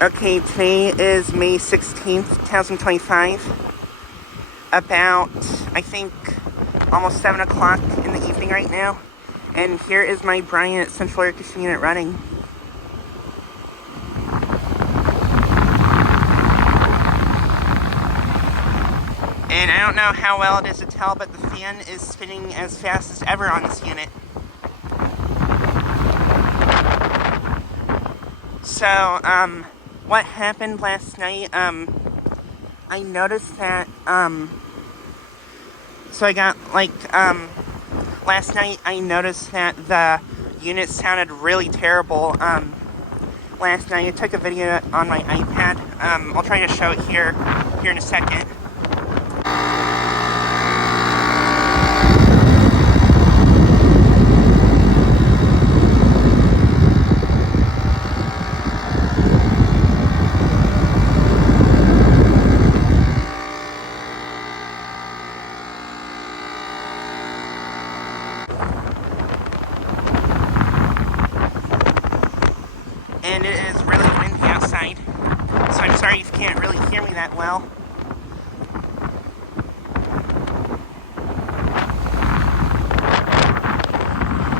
Okay, today is May 16th, 2025. About, I think, almost 7 o'clock in the evening right now. And here is my Bryant central air conditioning unit running. And I don't know how well it is to tell, but the fan is spinning as fast as ever on this unit. So, what happened last night, I noticed that, last night I noticed that the unit sounded really terrible. Last night I took a video on my iPad. I'll try to show it here in a second. And it is really windy outside, so I'm sorry if you can't really hear me that well.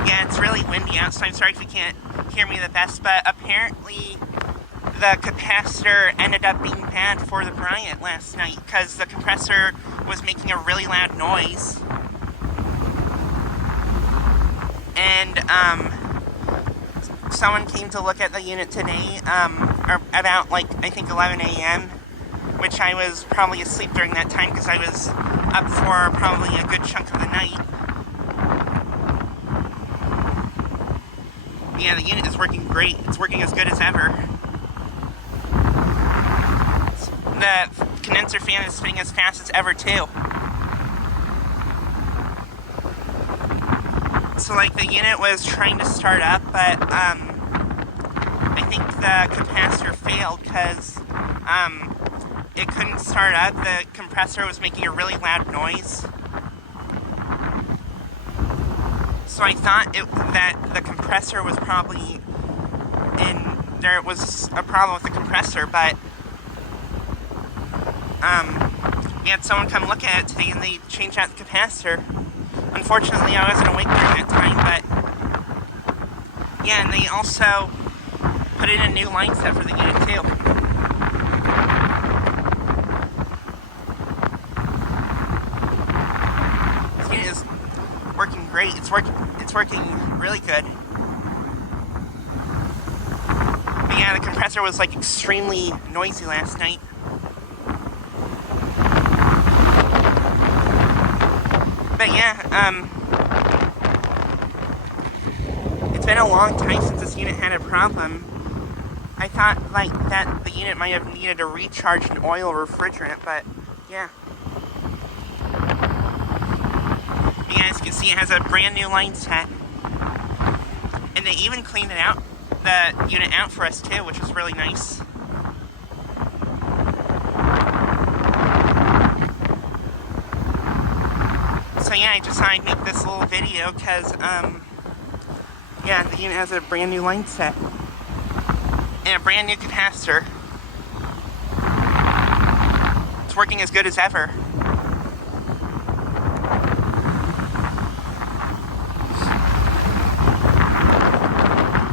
Yeah, it's really windy outside. I'm sorry if you can't hear me the best, but apparently the capacitor ended up being bad for the Bryant last night because the compressor was making a really loud noise. And, someone came to look at the unit today, or about, I think 11 a.m., which I was probably asleep during that time because I was up for probably a good chunk of the night. Yeah, the unit is working great. It's working as good as ever. The condenser fan is spinning as fast as ever, too. So, the unit was trying to start up, but, I think the capacitor failed because, it couldn't start up. The compressor was making a really loud noise. So I thought that the compressor was probably there was a problem with the compressor, but, we had someone come look at it today and they changed out the capacitor. Unfortunately, I wasn't awake during that time, but yeah, and they also put in a new line set for the unit too. This unit is working great. It's working really good. But yeah, the compressor was extremely noisy last night. But yeah, it's been a long time since this unit had a problem. I thought, that the unit might have needed a recharge in oil or refrigerant, but yeah. You guys can see it has a brand new line set. And they even cleaned the unit out for us too, which was really nice. So yeah, I just thought I'd make this little video because, yeah, the unit has a brand new line set. And a brand new capacitor. It's working as good as ever.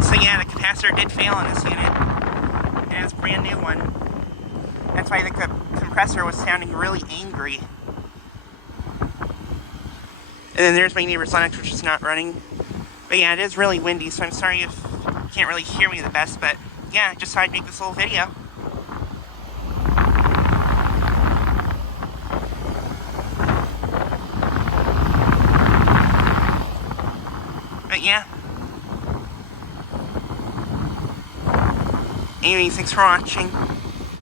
So yeah, the capacitor did fail on this unit. And it's a brand new one. That's why the compressor was sounding really angry. And then there's my neighbor's Linux, which is not running. But yeah, it is really windy, so I'm sorry if you can't really hear me the best, but yeah, I just thought I'd make this little video. But yeah. Anyways, thanks for watching.